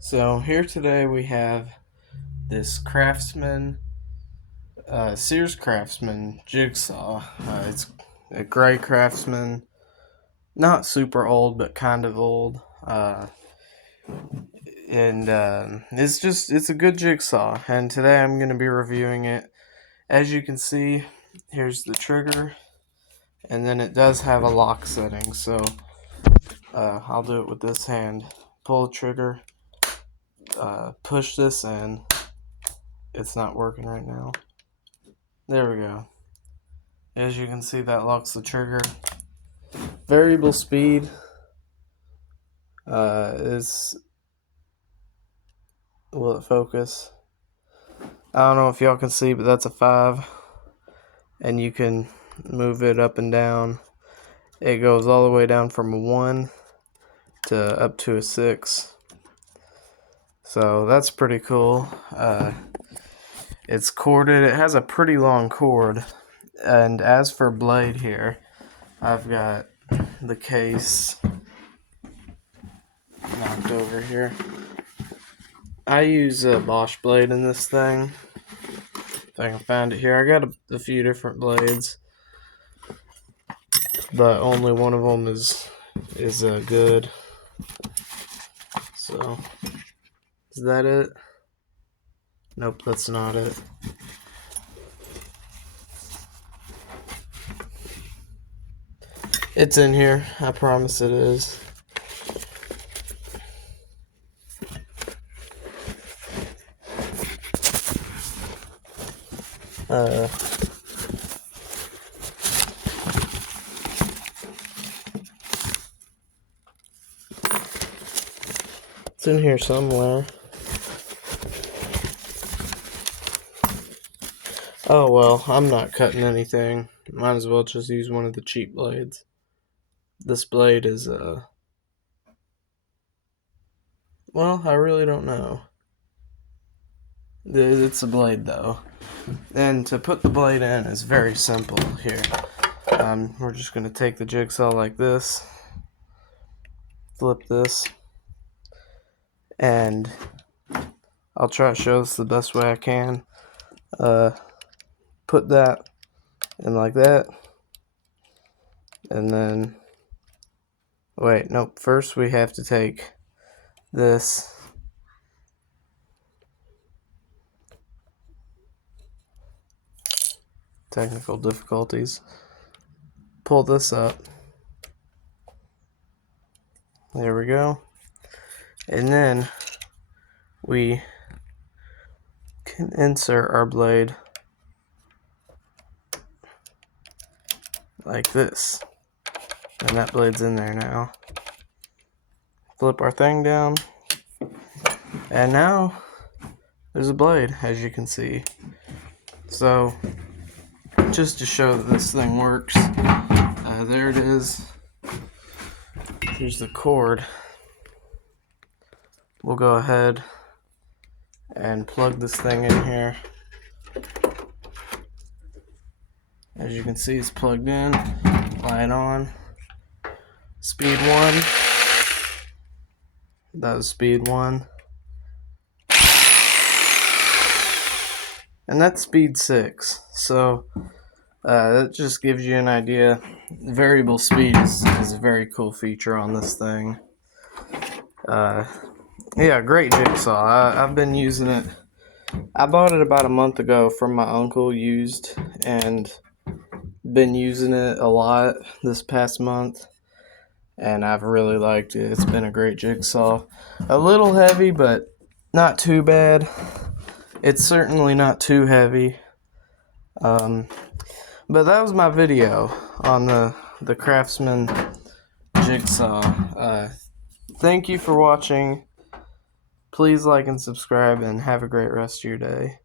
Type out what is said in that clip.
So here today we have this craftsman, Sears craftsman jigsaw. It's a gray craftsman, not super old, but kind of old. And it's a good jigsaw. And today I'm going to be reviewing it. As you can see, here's the trigger, and then it does have a lock setting. So I'll do it with this hand. Pull the trigger, push this in. It's not working right now. There we go. As you can see, that locks the trigger. Variable speed will it focus? I don't know if y'all can see, but that's a 5, and you can move it up and down. It goes all the way down from a 1 to up to a 6. So that's pretty cool. It's corded. It has a pretty long cord. And as for blade here, I've got the case knocked over here. I use a Bosch blade in this thing. If I can find it here. I got a few different blades, but only one of them is good. So, is that it? Nope, that's not it. It's in here. I promise it is. It's in here somewhere. Oh well, I'm not cutting anything. Might as well just use one of the cheap blades. This blade is well, I really don't know. It's a blade though. And to put the blade in is very simple here. We're just going to take the jigsaw like this, flip this, and I'll try to show this the best way I can. Put that in like that, and then, wait, nope, first we have to take this, technical difficulties, pull this up, there we go, and then we can insert our blade like this, and that blade's in there now. Flip our thing down, and now there's a blade, as you can see. So just to show that this thing works, there it is. Here's the cord. We'll go ahead and plug this thing in here. As you can see, it's plugged in. Light on. Speed 1. That was speed 1. And that's speed 6. So that just gives you an idea. Variable speed is a very cool feature on this thing. Yeah, great jigsaw. I've been using it. I bought it about a month ago from my uncle used, and been using it a lot this past month, and I've really liked it. It's been a great jigsaw. A little heavy, but not too bad. It's certainly not too heavy. But that was my video on the Craftsman jigsaw. Thank you for watching. Please like and subscribe, and have a great rest of your day.